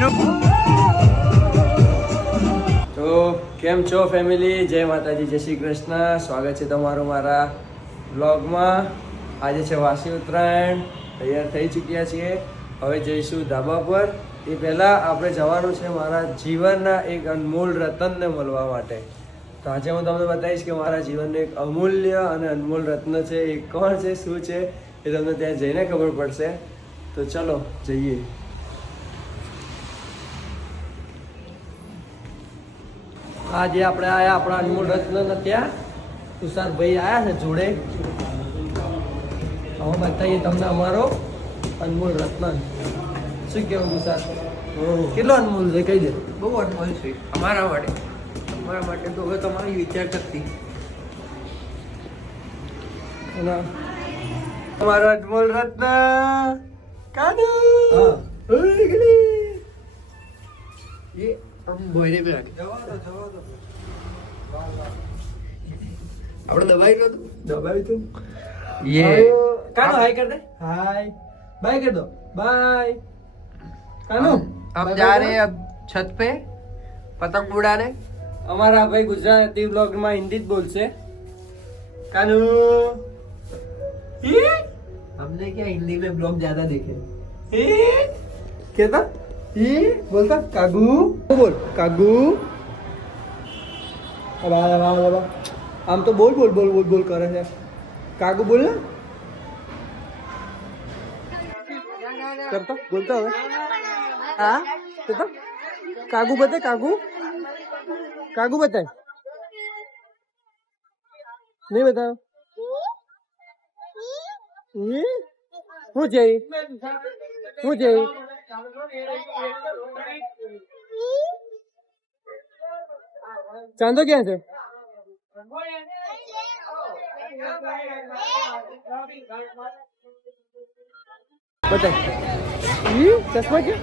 ભાઈનું તો કેમ છો ફેમિલી? જય માતાજી, જય શ્રી કૃષ્ણ. સ્વાગત છે તમારું મારા બ્લોગમાં. આજે છે વાસી ઉત્તરાયણ. તૈયાર થઈ ચૂક્યા છીએ. હવે જઈશું ધાબા પર. એ પહેલાં આપણે જવાનું છે મારા જીવનના એક અનમોલ રતનને મળવા માટે. તો આજે હું તમને બતાવીશ કે મારા જીવનનું એક અમૂલ્ય અને અનમોલ રત્ન છે. એ કોણ છે, શું છે, એ તમને ત્યાં જઈને ખબર પડશે. તો ચલો જઈએ. આજે આપણે આયા આપણા અનમોલ રત્ન ત્યાં તુષારભાઈ આયા છે જોડે. હવે બતાવીએ તમને અમારો અનમોલ રત્ન. શું કેવું તુષાર? કેટલો અનમોલ છે કહી દે. બહુ અનમોલ છે અમારા માટે. તમારા માટે તો હવે તમારી વિચાર શક્તિ. અમારો અનમોલ રત્ન કાનુ. એ બોયરે બે લાગે. આપણે દબાઈ રહ્યો તું. દબાવી તું. કાનુ હાય કર દે. હાય બાય કર દો. બાય કાનુ. हम जा रहे हैं अब छत पे पतंग उड़ाने. અમારા ભાઈ ગુજરાતી બ્લોગમાં હિન્દી જ બોલશે. કાનુ हमने क्या हिंदी में ब्लॉग ज्यादा देखे. કેતા બોલતા કાગુ બોલ કાગુ. આમ તો બોલ બોલ બોલ બોલ બોલ કરે છે. કાગુ બોલ ને કરતો બોલતો હવે. હા કરતો કાગુ બતાય. કાગુ કાગુ બતાય. નહીં બતાવ. શું છે શું છે? ચાંદો ક્યાં છે? બતાય. ચશ્મા ક્યાં?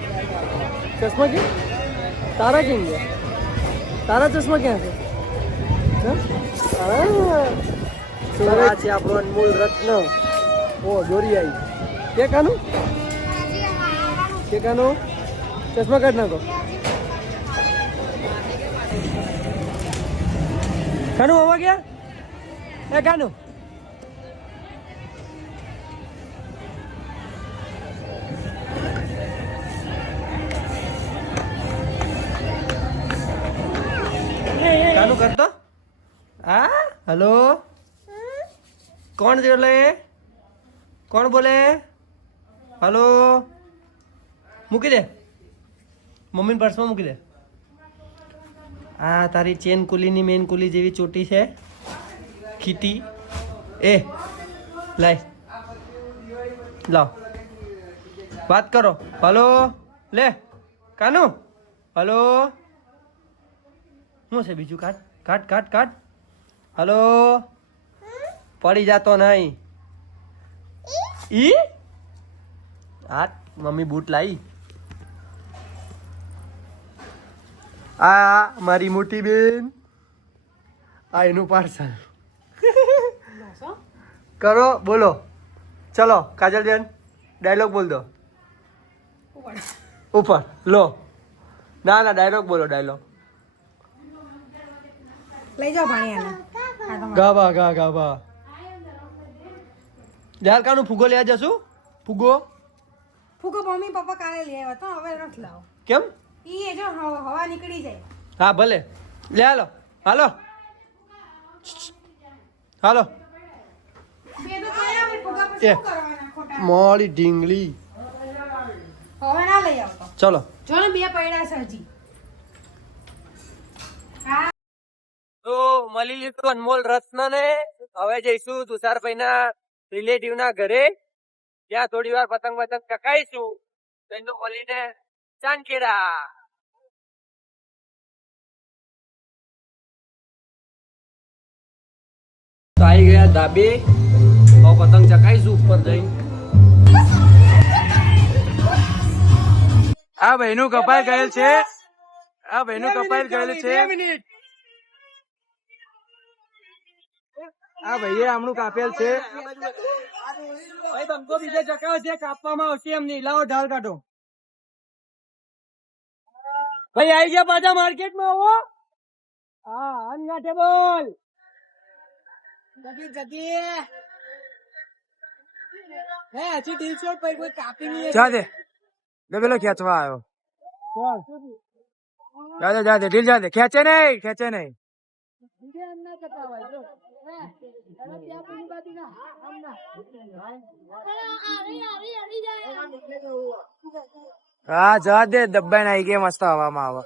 ચશ્મા ક્યાં? તારા કેમ ગયા? તારા ચશ્મા ક્યાં છે? આ છે આપણો અનમોલ રત્ન. ઓ દોરી આવી. કે કાનુ કે કાનુ ચશ્મા કાઢ નાખો. કાનુ મામા ગયા? એ કાનુ કાનુ કરતો. હા હલો કોણ બોલે? કોણ બોલે? હલો મૂકી દે. મમ્મીને પર્સમાં મૂકી દે. આ તારી ચેન કુલીની મેન કુલી જેવી ચોટી છે ખીટી. એ લાય લાવ વાત કરો. હલો લે કાનુ. હલો શું છે બીજું? કાટ કાટ કાટ કાટ. હલો પડી જાતો નહીં. ઈ આ મમ્મી બૂટ લાવી. આ મારી મોટી બેન. આ એનું પાર્સલ. કરો બોલો. ચલો કાજલ બેન ડાયલોગ બોલ દો. ઉપર લો. ના ના ડાયલોગ બોલો. ડાયલોગ લઈ જાઓ પાણી આને. ગાભા ગા ગાભા. યાર કાનું ફુગો લેવા જશું? ફુગો ફૂગો મમ્મી પપ્પા કાલે લઈ આવ્યા તો હવે નથી લાવો. કેમ? ઈ જો હવા નીકળી જાય. હા ભલે લે. હાલો હાલો હાલો. બે તો કયા અમે ફૂગા એ પછી શું કરવાના ખોટા? મોડી ઢીંગલી. હવે ના લઈ આવતો. ચલો જો ને બે પૈડા છે હજી. હા તો મળી લીધું અનમોલ રત્ન ને. હવે જઈશું તુષારભાઈ ના રિલેટિવ ના ઘરે. ત્યાં થોડી વાર પતંગ પતંગ ચકાઈશું. તેનો મળીને ચાંદખેડા. તો આવી ગયા ધાબે. હવે પતંગ ચકાઈશું ઉપર જઈ. આ ભાઈનું કપાઈ ગયેલ છે. આ ભાઈનું કપાઈ ગયેલું છે. આ ભાઈએ આમનું કાપેલ છે. ભાઈ બંકો બીજે ચકાવે છે. કાપવામાં આવશે એમ નહીં. લાવો ઢાલ કાઢો. ભાઈ આવી ગયા પાછા માર્કેટમાં આવો. હા અનગાઠે બોલ. જા દે પેલો ખેંચવા આવ્યો. જા દે ઢીલ જા દે. ખેંચે નહીં. હા જા દે દબાઈને આવી ગયા મસ્ત હવામાં આવે.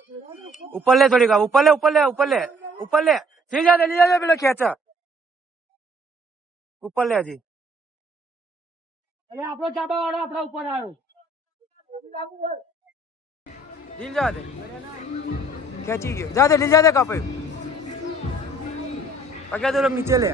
ઉપર લે થોડીક ઉપર લે ઢીલ જા દે પેલો ખેંચ ઉપર લે હજી. આપણો ચાબા વાળો આપડા ઉપર આવ્યો. ઢીલ જા દે ખેંચી ગયો. જા દે ઢીલ જા દે કાપાયું. પગે તો નીચે લે.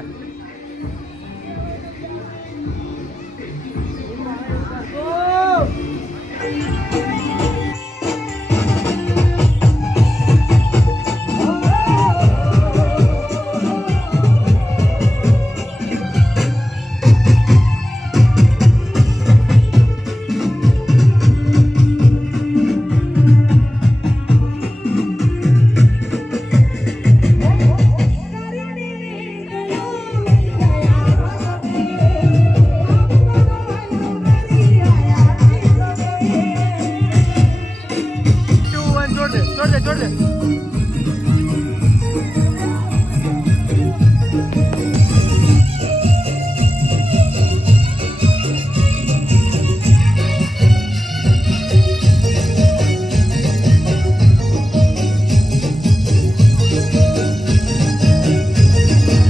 છોડ દે.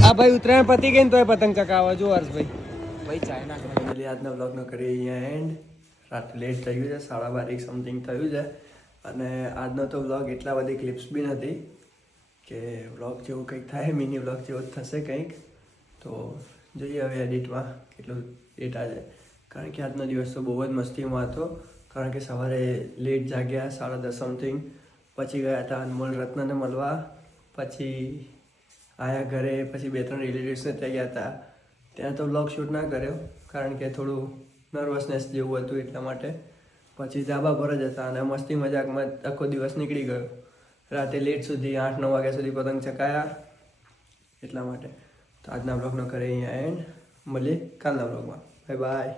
આ ભાઈ ઉત્તરાયણ પતી ગઈ ને તોય પતંગ ચકાવવા જો હર્ષભાઈ ચાઇના આજના બ્લોગનો કરીએ અહીંયા એન્ડ. રાત્રે લેટ થયું છે 12:30 સમથિંગ થયું છે. અને આજનો તો વ્લોગ એટલા બધી ક્લિપ્સ બી નથી કે વ્લોગ જેવું કંઈક થાય, મિની વ્લોગ જેવો જ થશે કંઈક. તો જોઈએ હવે એડિટમાં કેટલું ડેટા છે. કારણ કે આજનો દિવસ તો બહુ જ મસ્તીમાં હતો. કારણ કે સવારે લેટ જાગ્યા 10:30 સમથિંગ. પછી ગયા હતા અનમોલ રત્નને મળવા. પછી આયા ઘરે. પછી 2-3 રિલેટિવ્સને ત્યાં ગયા હતા. ત્યાં તો વ્લોગ શૂટ ના કર્યો કારણ કે થોડું નર્વસનેસ જેવું હતું એટલા માટે. પછી ધાબા પર જ હતા અને મસ્તી મજાકમાં આખો દિવસ નીકળી ગયો. રાતે લેટ સુધી 8-9 વાગ્યા સુધી પતંગ ચકાયા એટલા માટે. તો આજના બ્લોગનો કરે અહીંયા એન્ડ. મળીએ કાલના બ્લોગમાં. Bye bye.